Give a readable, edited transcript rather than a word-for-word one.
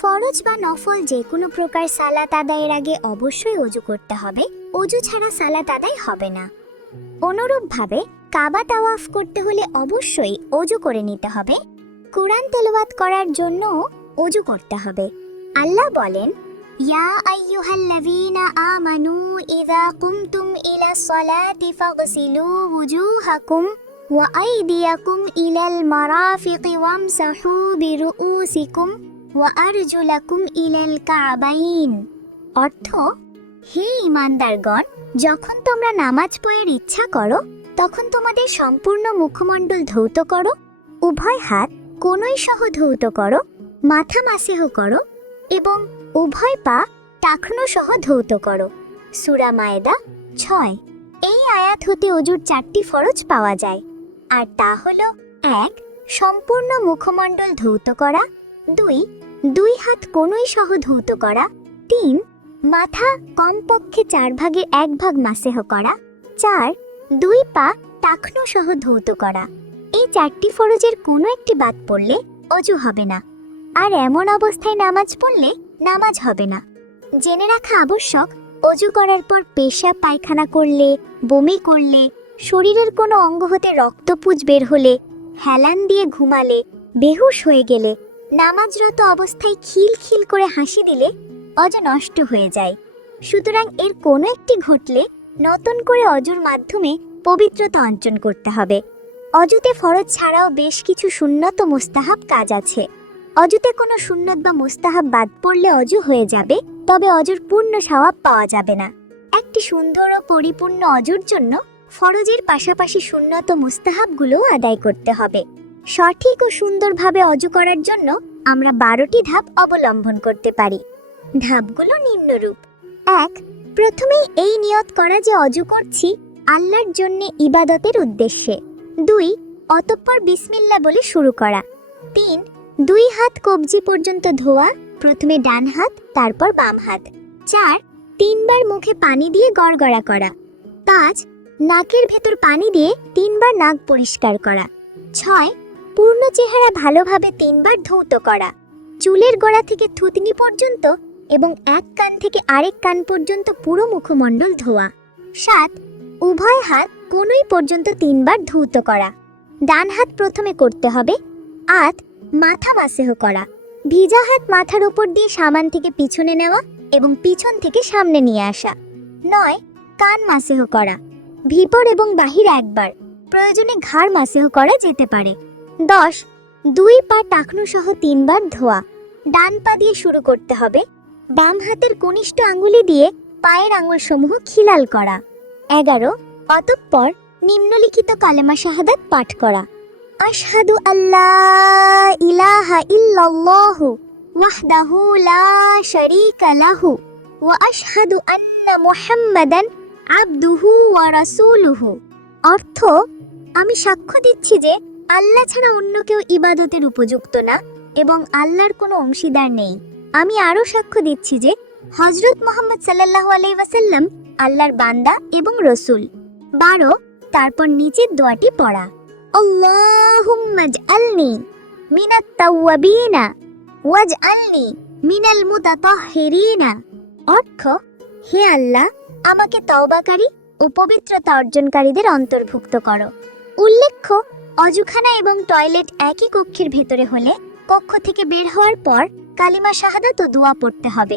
ফরজ বা নফল যে কোনো প্রকার সালাত আদায়ের আগে অবশ্যই ওযু করতে হবে। ওযু ছাড়া সালাত আদায় হবে না। অনুরূপভাবে কাবা তাওয়াফ করতে হলে অবশ্যই ওযু করে নিতে হবে। কোরআন তেলাওয়াত করার জন্য ওযু করতে হবে। আল্লাহ বলেন, ইয়া আইয়ুহাল্লাযীনা আমানু ইযা কুমতুম ইলাস সালাতি ফাগসিলু ওয়ুজুহাকুম ওয়া আইদিয়াকুম ইলাল মারাফিকি ওয়ামসাহু বিরুউসিকুম ওয়া আরজুলাকুম ইলাল কাবাইন। অর্থ, হে ঈমানদারগণ, যখন তোমরা নামাজ পড়ার ইচ্ছা করো তখন তোমাদের সম্পূর্ণ মুখমণ্ডল ধৌত করো, উভয় হাত কনুই সহ ধৌত করো, মাথা মাসেহ করো এবং উভয় পা টাকনু সহ ধৌত করো। সূরা মায়েদা 6। এই আয়াত হতে ওযুর 4টি ফরজ পাওয়া যায়, আর তা হলো: 1. সম্পূর্ণ মুখমণ্ডল ধৌত করা, 2. দুই হাত কনুই সহ ধৌত করা, 3. মাথা কমপক্ষে 4 ভাগের 1 ভাগ মাসেহ করা, 4. দুই পা টাকনু সহ ধৌত করা। এই 4টি ফরজের কোনো একটি বাদ পড়লে ওযু হবে না, আর এমন অবস্থায় নামাজ পড়লে নামাজ হবে না। জেনে রাখা আবশ্যক, ওযু করার পর পেশাব পায়খানা করলে, বমি করলে, শরীরের কোনো অঙ্গ হতে রক্তপুঁজ বের হলে, হেলান দিয়ে ঘুমালে, বেহুশ হয়ে গেলে, নামাজরত অবস্থায় খিলখিল করে হাসি দিলে ওযু নষ্ট হয়ে যায়। সুতরাং এর কোনো একটি ঘটলে নতুন করে ওযুর মাধ্যমে পবিত্রতা অর্জন করতে হবে। অজুতে ফরজ ছাড়াও বেশ কিছু সুন্নত ও মুস্তাহাব কাজ আছে। অজুতে কোনো সুন্নত বা মুস্তাহাব বাদ পড়লে অজু হয়ে যাবে, তবে অজুর পূর্ণ সওয়াব পাওয়া যাবে না। একটি সুন্দর ও পরিপূর্ণ অজুর জন্য ফরজের পাশাপাশি সুন্নত ও মুস্তাহাবগুলোও আদায় করতে হবে। সঠিক ও সুন্দরভাবে অজু করার জন্য আমরা 12টি ধাপ অবলম্বন করতে পারি। ধাপগুলো নিম্নরূপ: 1. প্রথমেই এই নিয়ত করা যে অজু করছি আল্লাহর জন্য ইবাদতের উদ্দেশ্যে। 2. অতঃপর বিসমিল্লাহ বলে শুরু করা। 3. দুই হাত কবজি পর্যন্ত ধোয়া, প্রথমে ডান হাত তারপর বাম হাত। 4. 3 বার মুখে পানি দিয়ে গড়গড়া করা। 5. নাকের ভেতর পানি দিয়ে 3 বার নাক পরিষ্কার করা। 6. পূর্ণ চেহারা ভালোভাবে 3 বার ধৌত করা, চুলের গোড়া থেকে থুতনি পর্যন্ত এবং এক কান থেকে আরেক কান পর্যন্ত পুরো মুখমণ্ডল ধোয়া। 7. উভয় হাত কনুই পর্যন্ত 3 বার ধৌত করা। ডান হাত প্রথমে করতে হবে। 8. মাথা মাসেহ করা, ভিজা হাত মাথার উপর দিয়ে সামনে থেকে পিছনে নেওয়া এবং পিছন থেকে সামনে নিয়ে আসা। 9. কান মাসেহ করা, ভিতর এবং বাহির একবার, প্রয়োজনে ঘাড় মাসেহ করা যেতে পারে। 10. দুই পা টাকনু সহ 3 বার ধোয়া। ডান পা দিয়ে শুরু করতে হবে, বাম হাতের কনিষ্ঠ আঙ্গুলি দিয়ে পায়ের আঙ্গুলসমূহ খিলাল করা। 11. অতঃপর নিম্নলিখিত কালেমা শাহাদাত পাঠ করা: আশহাদু আল্লা ইলাহা ইল্লাল্লাহু ওয়াহদাহু লা শারীকা লাহু ওয়া আশহাদু আন্না মুহাম্মাদান আবদুহু ওয়া রাসূলুহু। অর্থ, আমি সাক্ষ্য দিচ্ছি যে আল্লাহ ছাড়া অন্য কেউ ইবাদতের উপযুক্ত না এবং আল্লাহর কোনো অংশীদার নেই। আমি আরও সাক্ষ্য দিচ্ছি যে হযরত মুহাম্মদ সাল্লাল্লাহু আলাইহি ওয়াসাল্লাম আল্লাহর বান্দা এবং রাসূল। 12. তারপর নিচের দোয়াটি পড়া: আল্লাহুম্মা ইজআলনি মিনাত তাওয়াবিনা ওয়াজআলনি মিনাল মুতাতাহহিরিনা। অর্থ, হে আল্লাহ, আমাকে তওবাকারী ও পবিত্রতা অর্জনকারীদের অন্তর্ভুক্ত করো। উল্লেখ্য, অজুখানা এবং টয়লেট একই কক্ষের ভেতরে হলে কক্ষ থেকে বের হওয়ার পর কালিমা শাহাদাত ও দোয়া পড়তে হবে।